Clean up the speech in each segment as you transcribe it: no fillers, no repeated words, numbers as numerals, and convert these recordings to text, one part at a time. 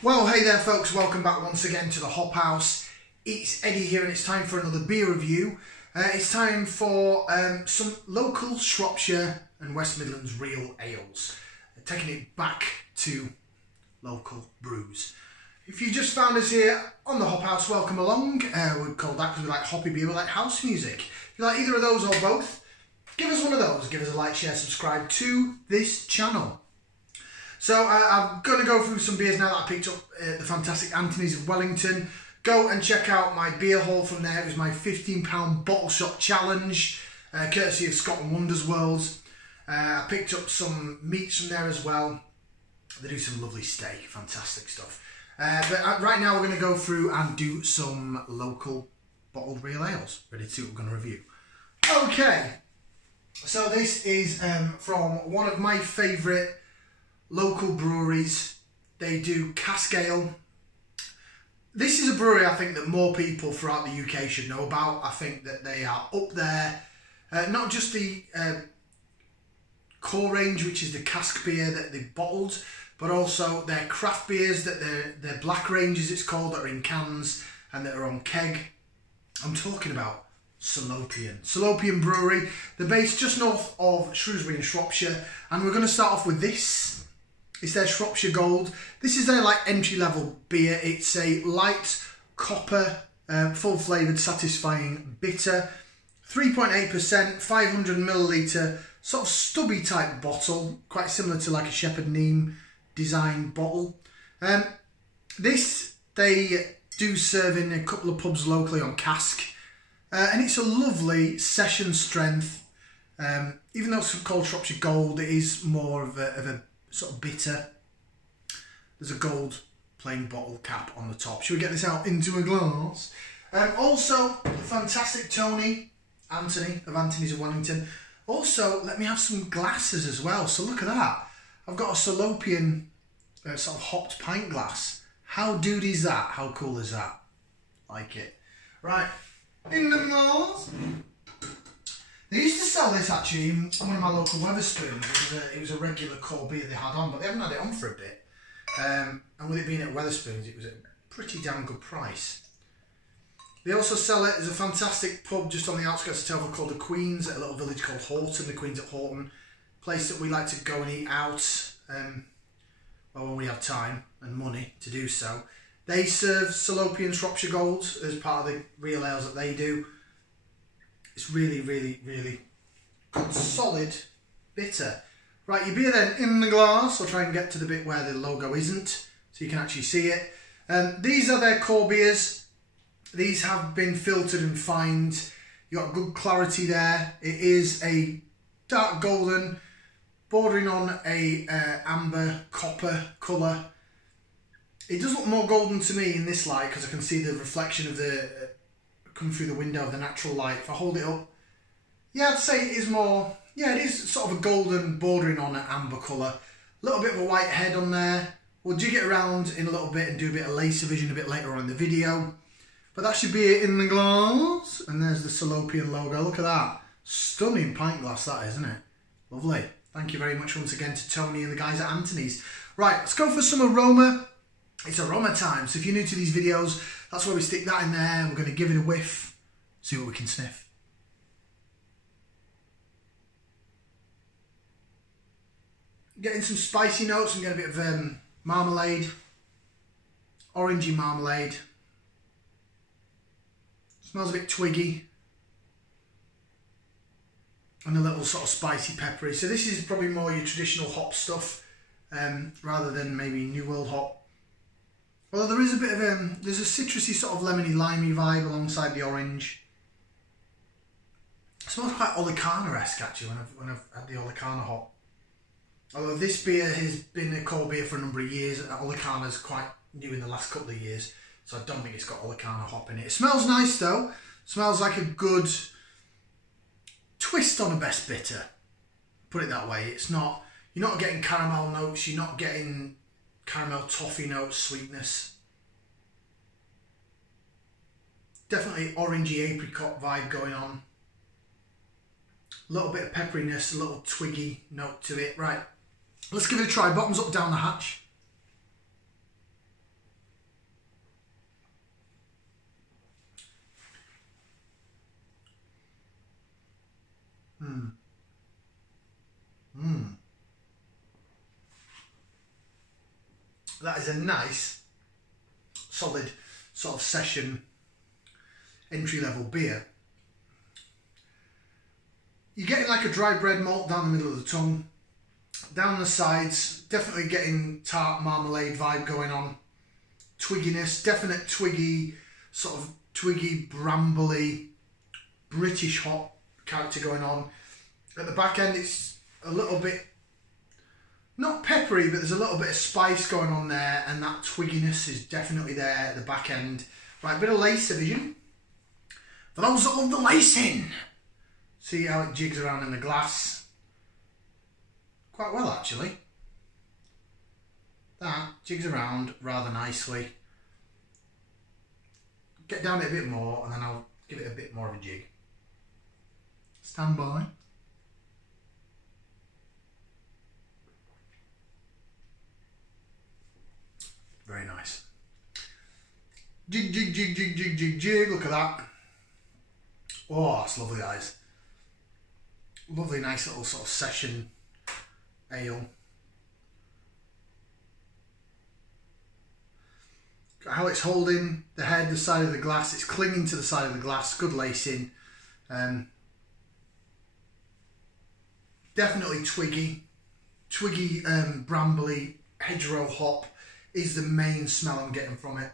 Well, hey there folks, welcome back once again to the Hop House. It's Eddie here and it's time for another beer review. It's time for some local Shropshire and West Midlands real ales. Taking it back to local brews. If you just found us here on the Hop House, welcome along. We're called that because we like hoppy beer, we like house music. If you like either of those or both, give us one of those. Give us a like, share, subscribe to this channel. So I'm going to go through some beers now that I picked up the fantastic Anthony's of Wellington. Go and check out my beer haul from there. It was my £15 bottle shot challenge, courtesy of Scotland Wonders World. I picked up some meats from there as well. They do some lovely steak, fantastic stuff. But right now we're going to go through and do some local bottled real ales. Ready to see what we're going to review. Okay, so this is from one of my favourite local breweries. They do cask ale. This is a brewery I think that more people throughout the UK should know about. I think that they are up there. Not just the core range, which is the cask beer that they've bottled, but also their craft beers, that their black range as it's called, that are in cans and that are on keg. I'm talking about Salopian Brewery. They're based just north of Shrewsbury in Shropshire, and we're going to start off with this. It's their Shropshire Gold. This is their like entry-level beer. It's a light copper, full-flavoured, satisfying bitter. 3.8%, 500 millilitre, sort of stubby type bottle, quite similar to like a Shepherd Neame design bottle. This they do serve in a couple of pubs locally on cask, and it's a lovely session strength. Even though it's called Shropshire Gold, it is more of a sort of bitter. There's a gold plain bottle cap on the top. Should we get this out into a glass? Also, the fantastic Anthony of Anthony's of Wellington. Also, let me have some glasses as well. So look at that. I've got a Salopian sort of hopped pint glass. How dude is that? How cool is that? Like it. Right, in the glass. They used to sell this actually in one of my local Wetherspoons. It was a regular core beer they had on, but they haven't had it on for a bit. And with it being at Wetherspoons, it was a pretty damn good price. They also sell it as a fantastic pub just on the outskirts of Telford called the Queen's, at a little village called Horton, the Queen's at Horton. Place that we like to go and eat out well, when we have time and money to do so. They serve Salopian Shropshire Gold as part of the real ales that they do. It's really, really, really good, solid, bitter. Right, your beer then in the glass. I'll try and get to the bit where the logo isn't, so you can actually see it. These are their core beers. These have been filtered and fined. You've got good clarity there. It is a dark golden, bordering on a amber copper colour. It does look more golden to me in this light because I can see the reflection of the come through the window of the natural light. If I hold it up, yeah, I'd say it is more, yeah, it is sort of a golden bordering on an amber colour. A little bit of a white head on there. We'll jig it around in a little bit and do a bit of laser vision a bit later on in the video. But that should be it in the glass. And there's the Salopian logo. Look at that. Stunning pint glass that is, isn't it? Lovely. Thank you very much once again to Tony and the guys at Anthony's. Right, let's go for some aroma. It's aroma time. So if you're new to these videos, that's where we stick that in there and we're going to give it a whiff, see what we can sniff. Getting some spicy notes and get a bit of marmalade, orangey marmalade. Smells a bit twiggy. And a little sort of spicy peppery. So this is probably more your traditional hop stuff rather than maybe New World hop. Although there is a bit of there's a citrusy sort of lemony limey vibe alongside the orange. It smells quite Olicana-esque actually when I've had the Olicana hop. Although this beer has been a core beer for a number of years, Olicana's quite new in the last couple of years, so I don't think it's got Olicana hop in it. It smells nice though. Smells like a good twist on a best bitter. Put it that way. It's not, you're not getting caramel notes, you're not getting caramel toffee notes, sweetness. Definitely orangey apricot vibe going on. A little bit of pepperiness, a little twiggy note to it. Right, let's give it a try. Bottoms up down the hatch. That is a nice, solid sort of session entry-level beer. You're getting like a dry bread malt down the middle of the tongue. Down the sides, definitely getting tart marmalade vibe going on. Twigginess, definite twiggy, sort of twiggy, brambly, British hop character going on. At the back end, it's a little bit, not peppery, but there's a little bit of spice going on there, and that twigginess is definitely there at the back end. Right, a bit of lace division. For those that love the lacing. See how it jigs around in the glass. Quite well, actually. That jigs around rather nicely. Get down it a bit more, and then I'll give it a bit more of a jig. Stand by. Very nice. Jig, jig, jig, jig, jig, jig, jig. Look at that. Oh, that's lovely, guys. Lovely, nice little sort of session ale. How it's holding the head, the side of the glass. It's clinging to the side of the glass. Good lacing. Definitely twiggy. Twiggy, brambly, hedgerow hop is the main smell I'm getting from it.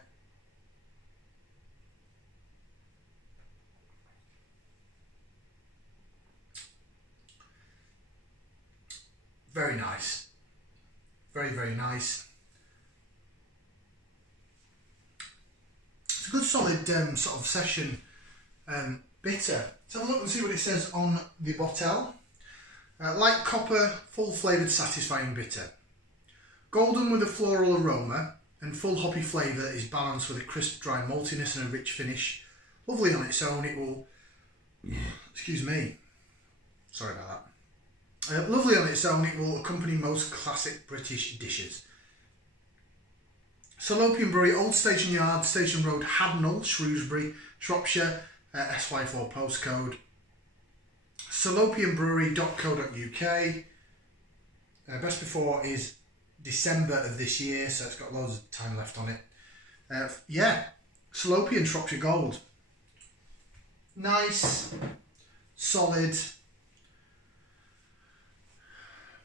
Very nice. Very, very nice. It's a good solid sort of session bitter. Let's have a look and see what it says on the bottle. Light copper, full flavoured, satisfying bitter. Golden with a floral aroma and full hoppy flavour that is balanced with a crisp dry maltiness and a rich finish. Lovely on its own. It will, excuse me, sorry about that. Lovely on its own, it will accompany most classic British dishes. Salopian Brewery, Old Station Yard, Station Road, Hadnall, Shrewsbury, Shropshire, SY4 postcode. Salopianbrewery.co.uk. Best before is December of this year, so it's got loads of time left on it. Yeah, Salopian Shropshire Gold. Nice, solid.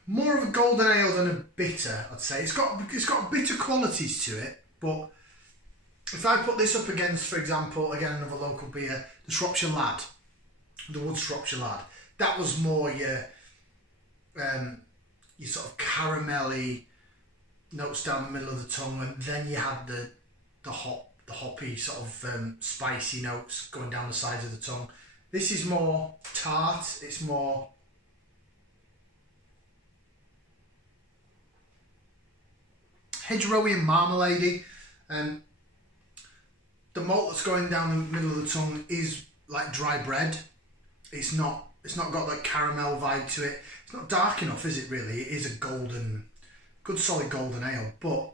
More of a golden ale than a bitter, I'd say. It's got bitter qualities to it, but if I put this up against, for example, again another local beer, the Shropshire Lad, the Wood Shropshire Lad, that was more your sort of caramelly notes down the middle of the tongue, and then you had the hoppy sort of spicy notes going down the sides of the tongue. This is more tart. It's more hedgerowy and marmalade-y, and the malt that's going down the middle of the tongue is like dry bread. It's not got that caramel vibe to it. It's not dark enough, is it really? It is a golden, good solid golden ale, but oh,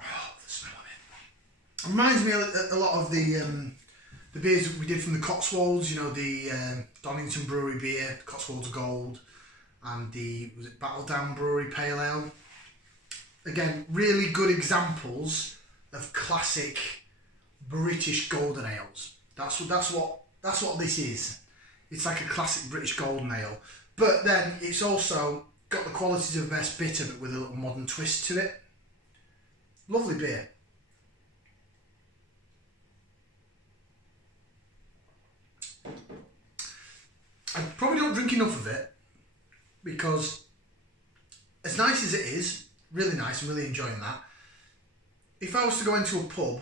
the smell of it reminds me a lot of the beers we did from the Cotswolds. You know, the Donington Brewery beer, Cotswolds Gold, and was it Battledown Brewery Pale Ale. Again, really good examples of classic British golden ales. That's what this is. It's like a classic British golden ale, but then it's also got the qualities of a best bitter, but with a little modern twist to it. Lovely beer. I probably don't drink enough of it because, as nice as it is, really nice, I'm really enjoying that. If I was to go into a pub,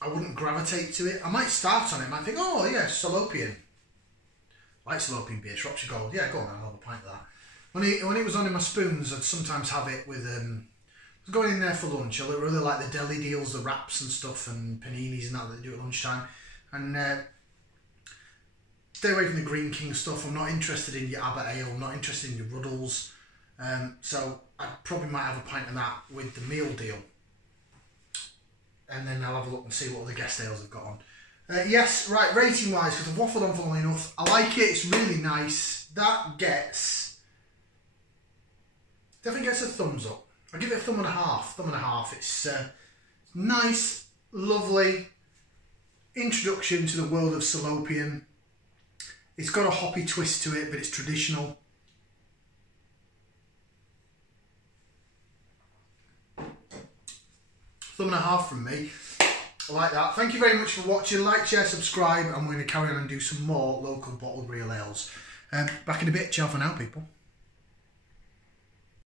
I wouldn't gravitate to it. I might start on it, I might think, oh yeah, Salopian. I like Salopian beer, Shropshire Gold. Yeah, go on, I'll have a pint of that. When it was on in my spoons, I'd sometimes have it with, I was going in there for lunch. I really like the deli deals, the wraps and stuff, and paninis and that they do at lunchtime. And stay away from the Green King stuff. I'm not interested in your Abbott Ale, I'm not interested in your Ruddles. So I probably might have a pint of that with the meal deal, and then I'll have a look and see what other guest ales I've got on. Yes, right, rating wise, because I've waffled on for long enough, I like it, it's really nice. That definitely gets a thumbs up. I give it a thumb and a half. Thumb and a half. It's nice, lovely introduction to the world of Salopian. It's got a hoppy twist to it, but it's traditional. Thumb and a half from me. I like that. Thank you very much for watching. Like, share, subscribe, and we're going to carry on and do some more local bottled real ales. Back in a bit. Ciao for now, people.